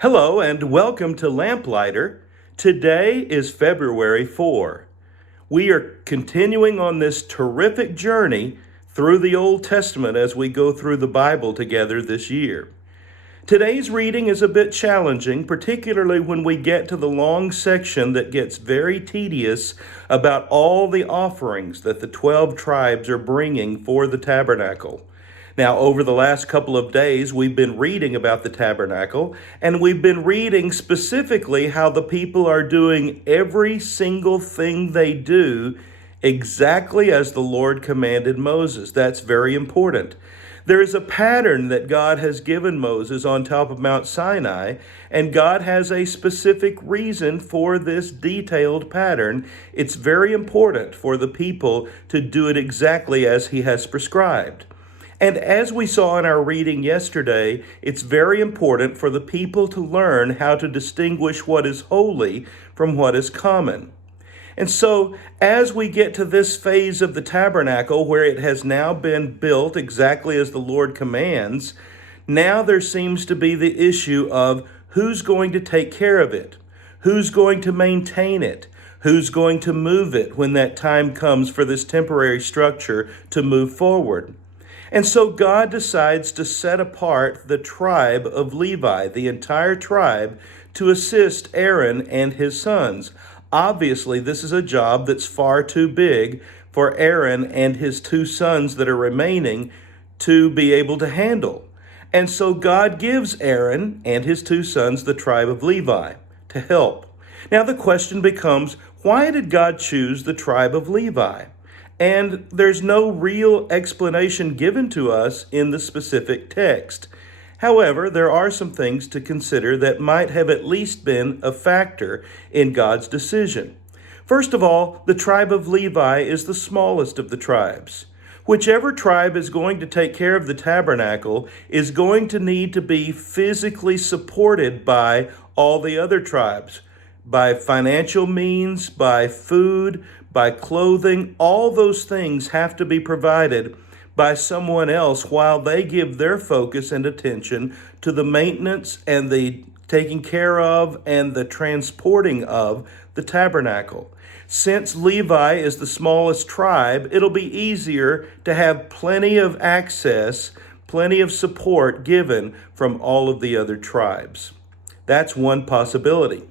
Hello and welcome to Lamplighter. Today is February 4. We are continuing on this terrific journey through the Old Testament as we go through the Bible together this year. Today's reading is a bit challenging, particularly when we get to the long section that gets very tedious about all the offerings that the 12 tribes are bringing for the tabernacle. Now, over the last couple of days, we've been reading about the tabernacle, and we've been reading specifically how the people are doing every single thing they do exactly as the Lord commanded Moses. That's very important. There is a pattern that God has given Moses on top of Mount Sinai, and God has a specific reason for this detailed pattern. It's very important for the people to do it exactly as He has prescribed. And as we saw in our reading yesterday, it's very important for the people to learn how to distinguish what is holy from what is common. And so, as we get to this phase of the tabernacle where it has now been built exactly as the Lord commands, now there seems to be the issue of who's going to take care of it, who's going to maintain it, who's going to move it when that time comes for this temporary structure to move forward. And so God decides to set apart the tribe of Levi, the entire tribe, to assist Aaron and his sons. Obviously, this is a job that's far too big for Aaron and his two sons that are remaining to be able to handle. And so God gives Aaron and his two sons the tribe of Levi to help. Now the question becomes, why did God choose the tribe of Levi? And there's no real explanation given to us in the specific text. However, there are some things to consider that might have at least been a factor in God's decision. First of all, the tribe of Levi is the smallest of the tribes. Whichever tribe is going to take care of the tabernacle is going to need to be physically supported by all the other tribes, by financial means, by food, by clothing. All those things have to be provided by someone else while they give their focus and attention to the maintenance and the taking care of and the transporting of the tabernacle. Since Levi is the smallest tribe, it'll be easier to have plenty of access, plenty of support given from all of the other tribes. That's one possibility.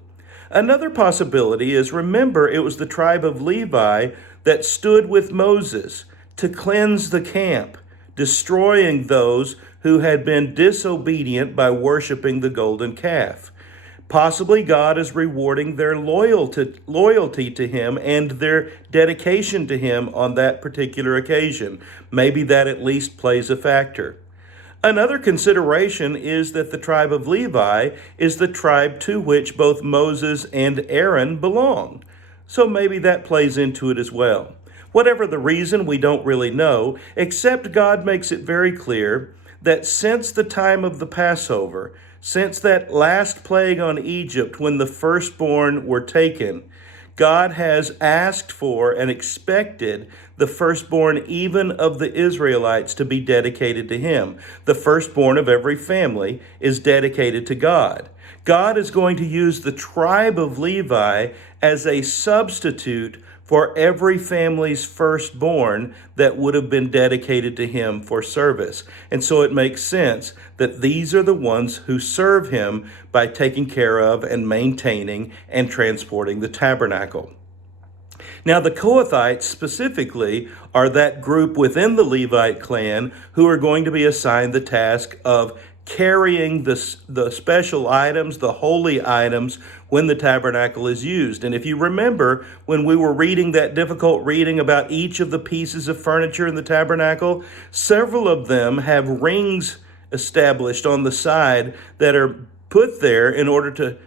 Another possibility is, remember, it was the tribe of Levi that stood with Moses to cleanse the camp, destroying those who had been disobedient by worshiping the golden calf. Possibly God is rewarding their loyalty to Him and their dedication to Him on that particular occasion. Maybe that at least plays a factor. Another consideration is that the tribe of Levi is the tribe to which both Moses and Aaron belong. So maybe that plays into it as well. Whatever the reason, we don't really know, except God makes it very clear that since the time of the Passover, since that last plague on Egypt when the firstborn were taken, God has asked for and expected the firstborn even of the Israelites to be dedicated to Him. The firstborn of every family is dedicated to God. God is going to use the tribe of Levi as a substitute for every family's firstborn that would have been dedicated to Him for service. And so it makes sense that these are the ones who serve Him by taking care of and maintaining and transporting the tabernacle. Now, the Kohathites specifically are that group within the Levite clan who are going to be assigned the task of carrying the special items, the holy items, when the tabernacle is used. And if you remember, when we were reading that difficult reading about each of the pieces of furniture in the tabernacle, several of them have rings established on the side that are put there in order to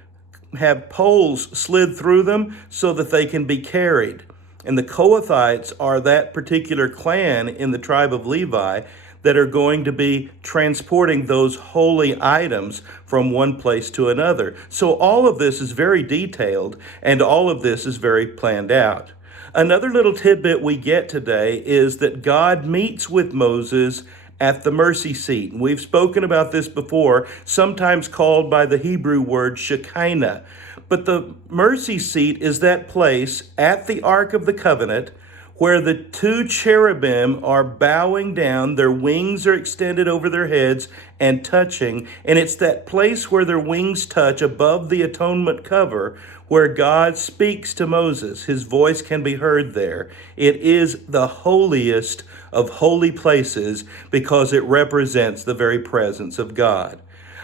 have poles slid through them so that they can be carried. And the Kohathites are that particular clan in the tribe of Levi that are going to be transporting those holy items from one place to another. So all of this is very detailed, and all of this is very planned out. Another little tidbit we get today is that God meets with Moses at the mercy seat. And we've spoken about this before, sometimes called by the Hebrew word Shekinah. But the mercy seat is that place at the Ark of the Covenant where the two cherubim are bowing down, their wings are extended over their heads and touching, and it's that place where their wings touch above the atonement cover where God speaks to Moses. His voice can be heard there. It is the holiest of holy places because it represents the very presence of God.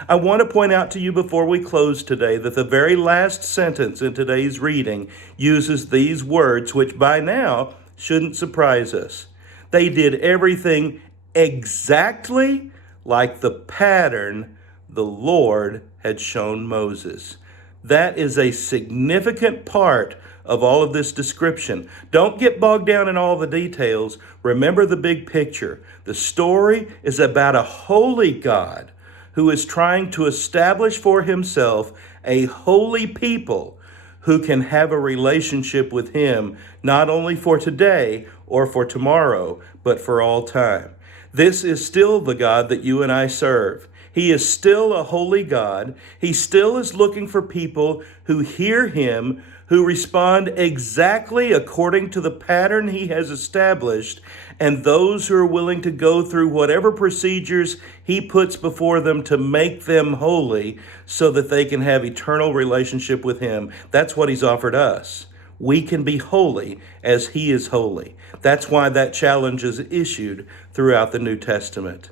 I want to point out to you before we close today that the very last sentence in today's reading uses these words, which by now shouldn't surprise us. They did everything exactly like the pattern the Lord had shown Moses. That is a significant part of all of this description. Don't get bogged down in all the details. Remember the big picture. The story is about a holy God who is trying to establish for himself a holy people who can have a relationship with him, not only for today or for tomorrow, but for all time. This is still the God that you and I serve. He is still a holy God. He still is looking for people who hear him, who respond exactly according to the pattern he has established, and those who are willing to go through whatever procedures he puts before them to make them holy so that they can have eternal relationship with him. That's what he's offered us. We can be holy as he is holy. That's why that challenge is issued throughout the New Testament.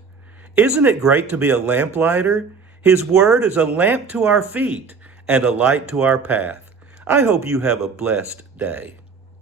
Isn't it great to be a lamplighter? His word is a lamp to our feet and a light to our path. I hope you have a blessed day.